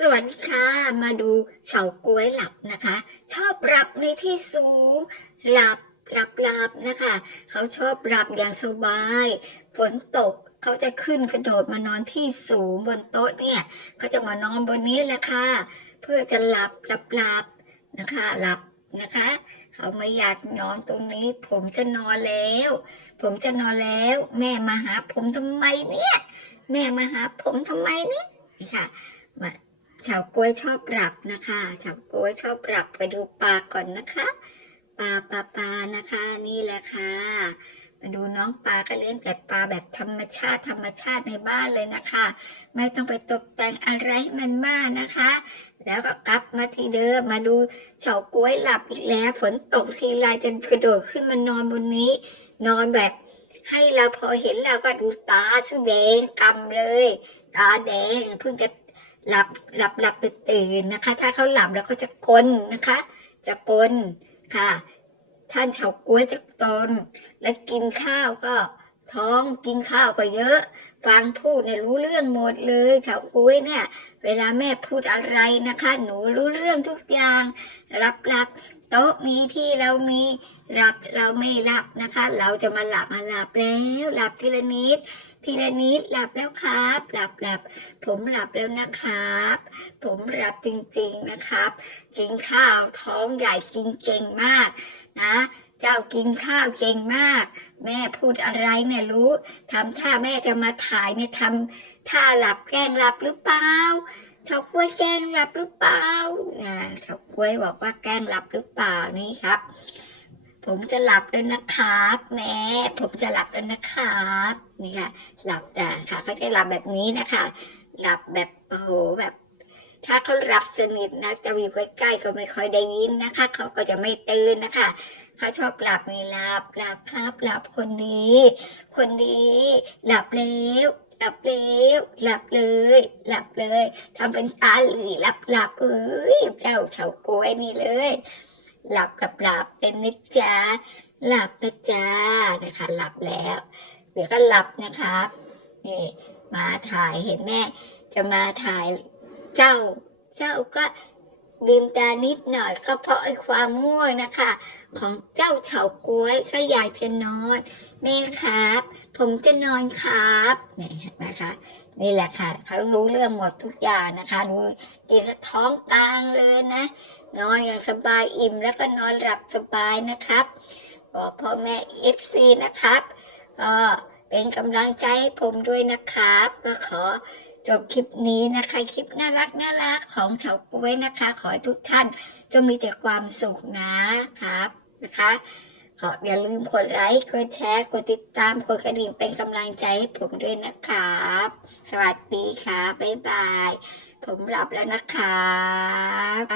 สวัสดีค่ะ มาดูเฉาก๊วยหลับนะคะ ชอบหลับในที่สูงหลับหลับหลับนะคะ เขาชอบหลับอย่างสบาย ฝนตกเขาจะขึ้นกระโดดมานอนที่สูงบนโต๊ะเนี่ยเขาจะมานอนบนนี้แหละค่ะ เพื่อจะหลับหลับหลับนะคะหลับนะคะ เขาไม่อยากนอนตรงนี้ ผมจะนอนแล้ว ผมจะนอนแล้ว แม่มาหาผมทำไมเนี่ย แม่มาหาผมทำไมเนี่ยนี่ค่ะมา ชาวกล้วยชอบหลับนะคะชาวกล้วยชอบหลับไปดูปลาก่อนนะคะปลาปลาปลานะคะนี่แหละค่ะมาดูน้องปลาก็เลี้ยงแต่ปลาแบบธรรมชาติธรรมชาติในบ้านเลยนะคะ ไม่ต้องไปตกแต่งอะไรให้มันมากนะคะ แล้วก็กลับมาที่เดิมมาดูเฉาก๊วยหลับอีกแล้วฝนตกทีไรจะกระโดดขึ้นมานอนบนนี้ นอนแบบให้เราพอเห็นเราก็ดูตาซึ่งแดงกำเลย ตาแดงเพิ่งจะ หลับหลับหลับตื่นตื่นนะคะ ถ้าเขาหลับแล้วเขาจะกลนนะคะ จะกลนค่ะ ท่านเฉาก้วยจะตน และกินข้าวก็ท้องกินข้าวก็เยอะ ฟังพูดเนี่ยรู้เรื่องหมดเลยเฉาก้วยเนี่ย เวลาแม่พูดอะไรนะคะ หนูรู้เรื่องทุกอย่างรับรับ โต๊ะนี้ที่เรามีหลับเราไม่หลับนะคะ เราจะมาหลับมาหลับแล้วหลับทีละนิดทีละนิดหลับแล้วครับ หลับหลับผมหลับแล้วนะครับ ผมหลับจริงๆนะครับ กินข้าวท้องใหญ่กินเก่งมากนะ เจ้ากินข้าวเก่งมาก แม่พูดอะไรเนี่ยรู้ทำท่าแม่จะมาถ่ายเนี่ยทำท่าหลับแกล้งหลับหรือเปล่า ชาวกล้วยแกล้งหลับหรือเปล่านะชาวกล้วยบอกว่าแกล้งหลับหรือเปล่านี่ครับ ผมจะหลับแล้วนะครับ แม่ผมจะหลับแล้วนะครับนี่ค่ะหลับแต่ค่ะเขาจะหลับแบบนี้นะคะหลับแบบโอ้โหแบบถ้าเขาหลับสนิทนะจะอยู่ใกล้ๆก็ไม่ค่อยได้ยินนะคะ เขาก็จะไม่ตื่นนะคะเขาชอบหลับไม่หลับหลับครับหลับคนดีคนดีหลับแล้ว หลับแล้วหลับเลย หลับเลยทำเป็นตาหลีหลับหลับเอ้ยเจ้าเฉาก้วยนี่เลย หลับกับหลับเป็นนิจจาหลับนะจ้านะคะ หลับแล้ว เดี๋ยวก็หลับนะครับนี่มาถ่ายเห็นแม่ จะมาถ่ายเจ้า เจ้าก็ลืมตานิดหน่อยก็เพราะไอ้ความง่วงนะคะ ของเจ้าเฉาก้วยก็อยากจะนอนแม่ครับ ผมจะนอนครับนี่นไหมคะนี่แหละค่ะเขารู้เรื่องหมดทุกอย่างนะคะรู้กินท้องกลางเลยนะ นอนอย่างสบายอิ่มแล้วก็นอนหลับสบายนะครับบอกพ่อแม่เอฟซีนะครับก็เป็นกำลังใจให้ผมด้วยนะครับ ก็ขอจบคลิปนี้นะคะ คลิปน่ารักน่ารักของเฉาก้วยนะคะ ขอให้ทุกท่านจงมีแต่ความสุขนะครับนะคะ ขออย่าลืมกดไลค์ กดแชร์ กดติดตาม กดกระดิ่งเป็นกำลังใจให้ผมด้วยนะครับ สวัสดีค่ะ บ๊ายบาย ผมหลับแล้วนะครับ